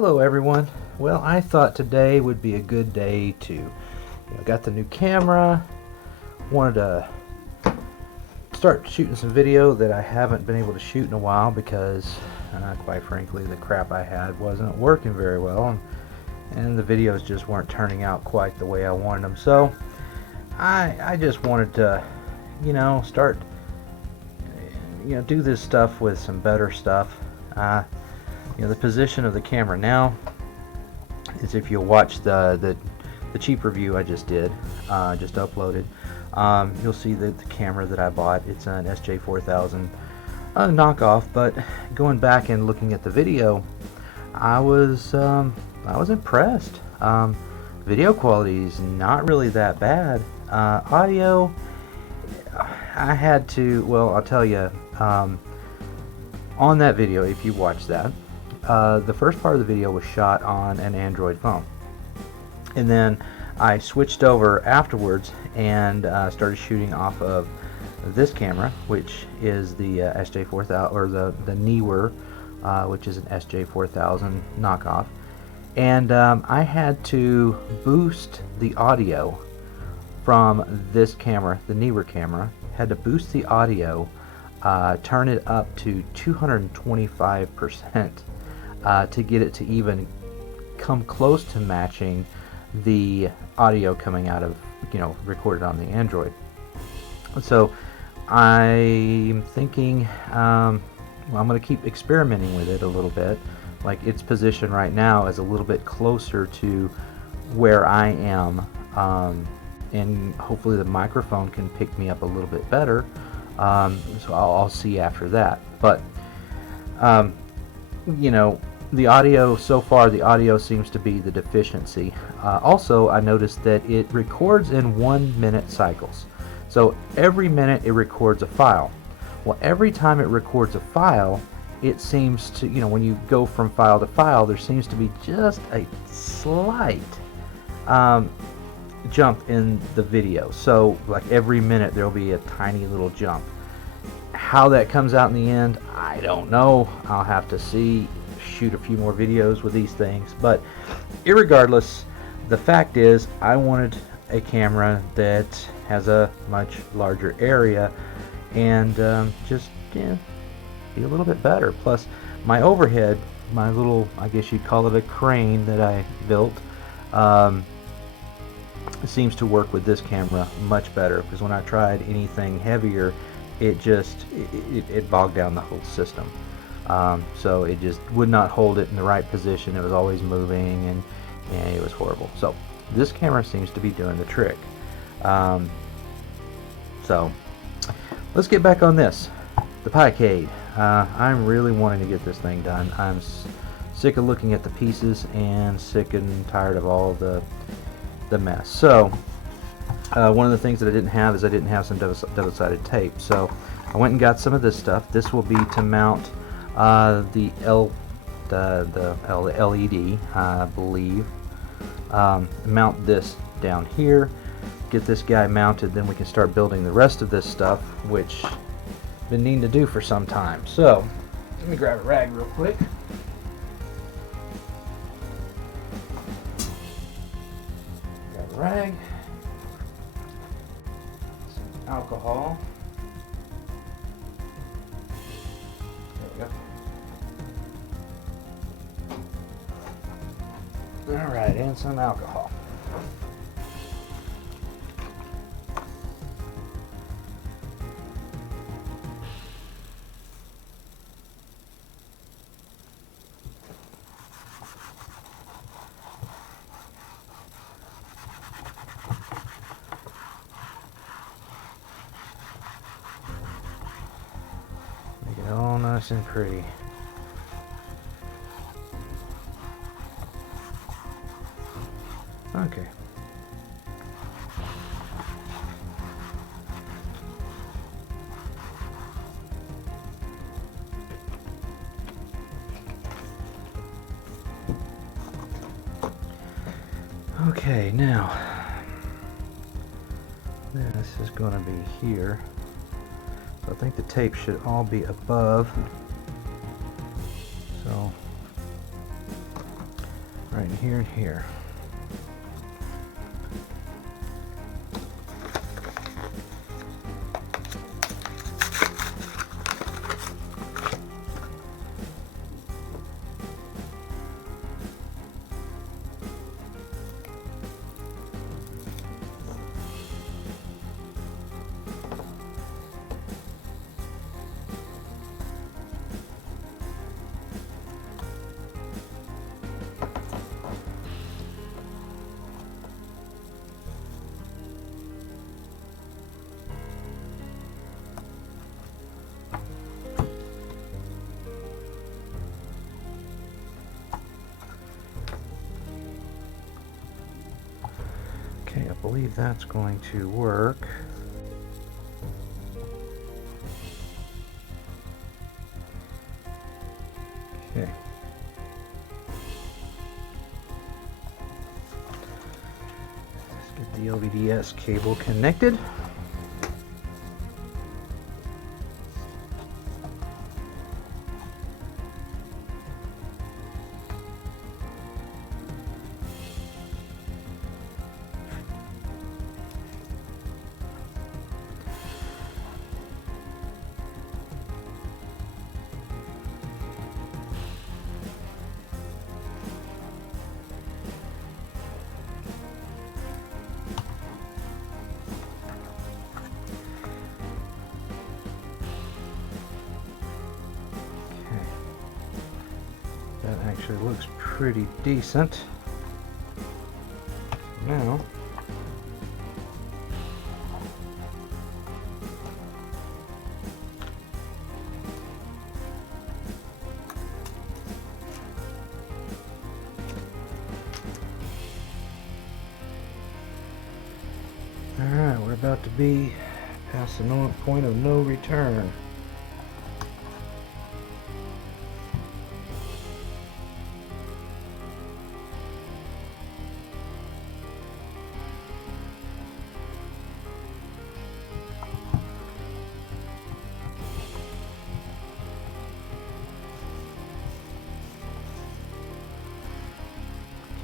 Hello everyone. Well, I thought today would be a good day to, got the new camera, wanted to start shooting some video that I haven't been able to shoot in a while because, quite frankly, the crap I had wasn't working very well, and the videos just weren't turning out quite the way I wanted them. So I just wanted to, start, do this stuff with some better stuff. The position of the camera now is, if you watch the cheap review I just did, just uploaded, you'll see that the camera that I bought, it's an SJ4000 knockoff. But going back and looking at the video, I was impressed. Video quality is not really that bad. Audio, I had to, well, I'll tell you, on that video, if you watch that, the first part of the video was shot on an Android phone, and then I switched over afterwards and started shooting off of this camera, which is the SJ4000, or the Neewer, which is an SJ4000 knockoff. And I had to boost the audio from this camera, the Neewer camera. Had to boost the audio, turn it up to 225%. To get it to even come close to matching the audio coming out of, recorded on the Android. So I'm thinking, well, I'm going to keep experimenting with it a little bit. Like, its position right now is a little bit closer to where I am, and hopefully the microphone can pick me up a little bit better. So I'll see after that. But the audio, so far the audio seems to be the deficiency. Also, I noticed that it records in 1 minute cycles. So every minute it records a file. Well, every time it records a file, it seems to, when you go from file to file, there seems to be just a slight jump in the video. So like every minute there'll be a tiny little jump. How that comes out in the end, I don't know. I'll have to see, shoot a few more videos with these things. But irregardless, the fact is, I wanted a camera that has a much larger area and just be a little bit better. Plus, my overhead, my little, I guess you'd call it a crane that I built, seems to work with this camera much better, because when I tried anything heavier, it bogged down the whole system. So it just would not hold it in the right position. It was always moving, and it was horrible. So this camera seems to be doing the trick. So let's get back on this, the Cade. I'm really wanting to get this thing done. I'm sick of looking at the pieces and sick and tired of all the mess. So one of the things that I didn't have is I didn't have some double-sided tape. So I went and got some of this stuff. This will be to mount the LED, I believe. Mount this down here, get this guy mounted, then we can start building the rest of this stuff, which I've been needing to do for some time. So let me grab a rag real quick. Grab a rag, some alcohol. Alright, and some alcohol. Make it all nice and pretty. Okay. Okay, now this is going to be here. So I think the tape should all be above. So right in here and here. Okay, I believe that's going to work. Okay. Let's get the LVDS cable connected. That actually looks pretty decent. Now, alright, we're about to be past the point of no return.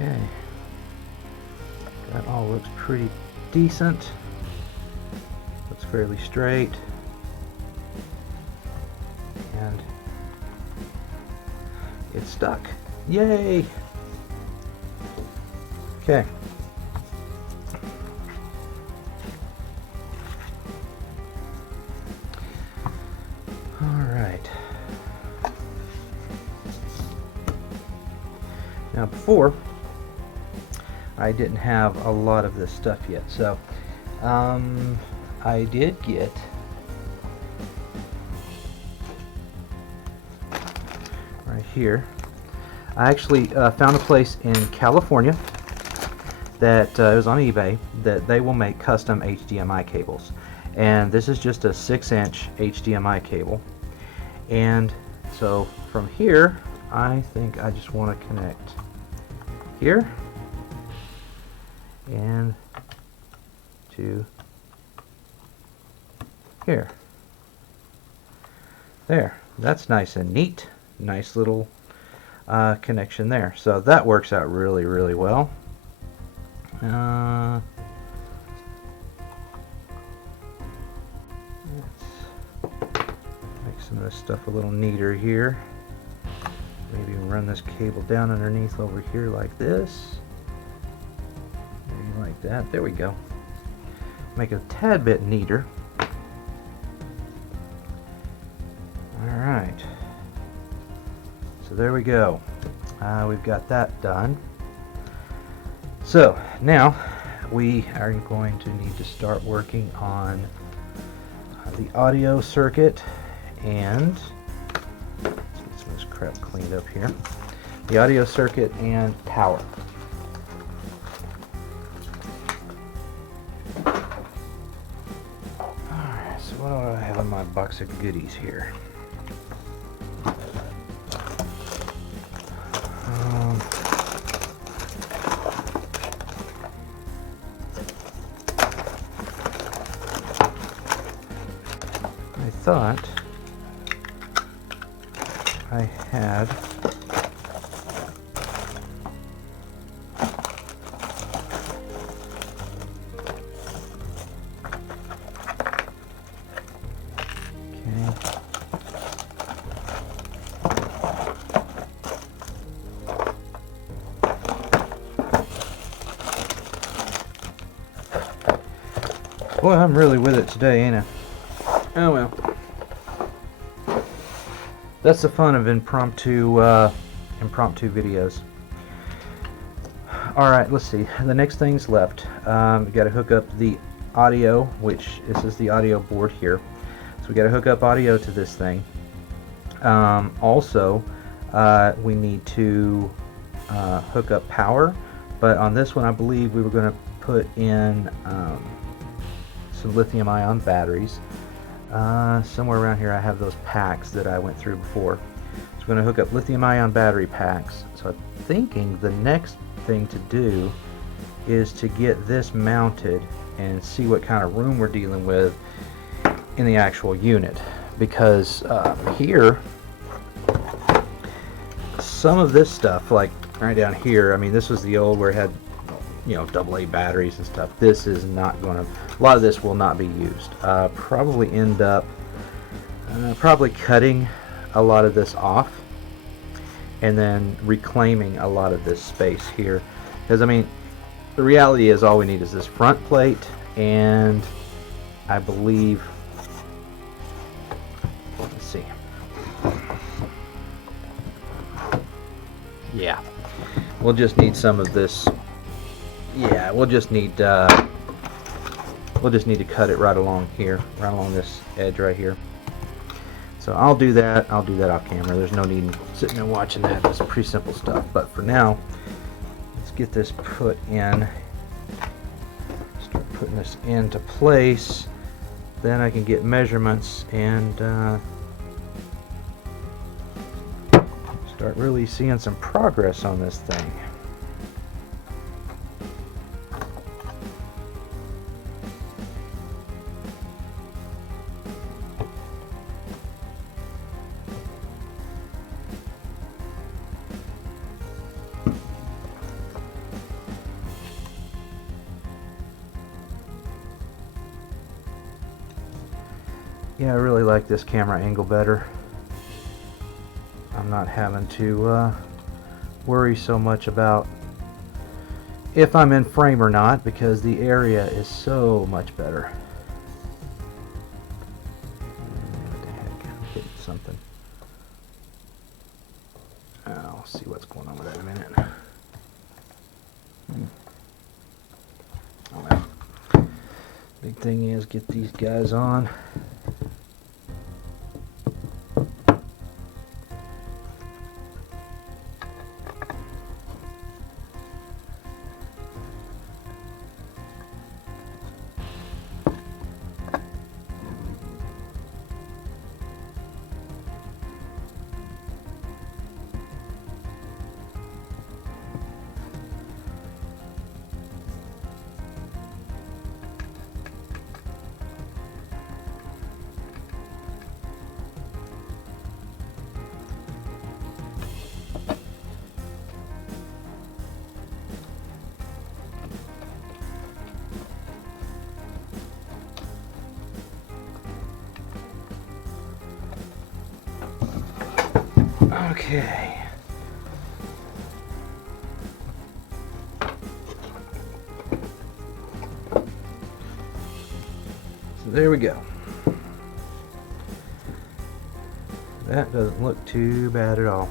Okay, that all looks pretty decent. Looks fairly straight. And it's stuck. Yay! Okay. All right. Now before, I didn't have a lot of this stuff yet, so I did get right here. I actually found a place in California that it was on eBay that they will make custom HDMI cables, and this is just a 6-inch HDMI cable. And so from here, I think I just want to connect here and to here. There, that's nice and neat. Nice little connection there. So that works out really, really well. Let's make some of this stuff a little neater here. Maybe run this cable down underneath over here like this. Maybe like that. There we go. Make it a tad bit neater. Alright. So there we go. We've got that done. So now we are going to need to start working on the audio circuit, and let's get some of this crap cleaned up here. The audio circuit and power. Alright, so what do I have in my box of goodies here? I thought I had Boy, I'm really with it today, ain't I? Oh well. That's the fun of impromptu videos. Alright, let's see. The next thing's left. We got to hook up the audio, which this is the audio board here. So we got to hook up audio to this thing. Also, we need to hook up power. But on this one, I believe we were going to put in some lithium-ion batteries. Somewhere around here I have those packs that I went through before. So we're going to hook up lithium-ion battery packs. So I'm thinking the next thing to do is to get this mounted and see what kind of room we're dealing with in the actual unit. Because here, some of this stuff, like right down here, I mean, this was the old where it had, you know, AA batteries and stuff. This is not going to, a lot of this will not be used. Probably end up probably cutting a lot of this off and then reclaiming a lot of this space here. Because, I mean, the reality is all we need is this front plate, and I believe, let's see. Yeah, we'll just need some of this. Yeah, we'll just need to cut it right along here, right along this edge right here. So I'll do that. I'll do that off camera. There's no need in sitting there watching that. It's pretty simple stuff. But for now, let's get this put in. Start putting this into place. Then I can get measurements and start really seeing some progress on this thing. Yeah, I really like this camera angle better. I'm not having to worry so much about if I'm in frame or not, because the area is so much better. What the heck? I'm hitting something. I'll see what's going on with that in a minute. Oh well. Big thing is get these guys on. Okay. So there we go. That doesn't look too bad at all.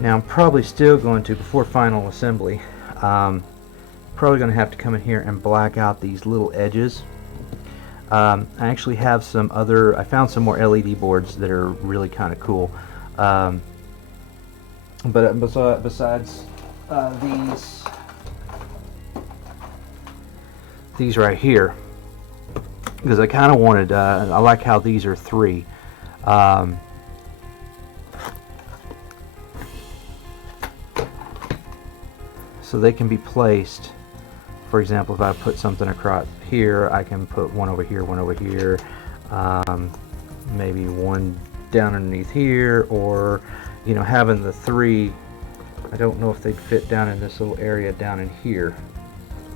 Now I'm probably still going to, before final assembly, probably going to have to come in here and black out these little edges. I actually have some other, I found some more LED boards that are really kind of cool. But besides these right here, because I kind of wanted, I like how these are 3. So they can be placed. For example, if I put something across here, I can put one over here, maybe one down underneath here, or, you know, having the 3, I don't know if they'd fit down in this little area down in here,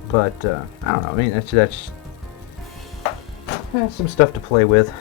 but I don't know, I mean, that's some stuff to play with.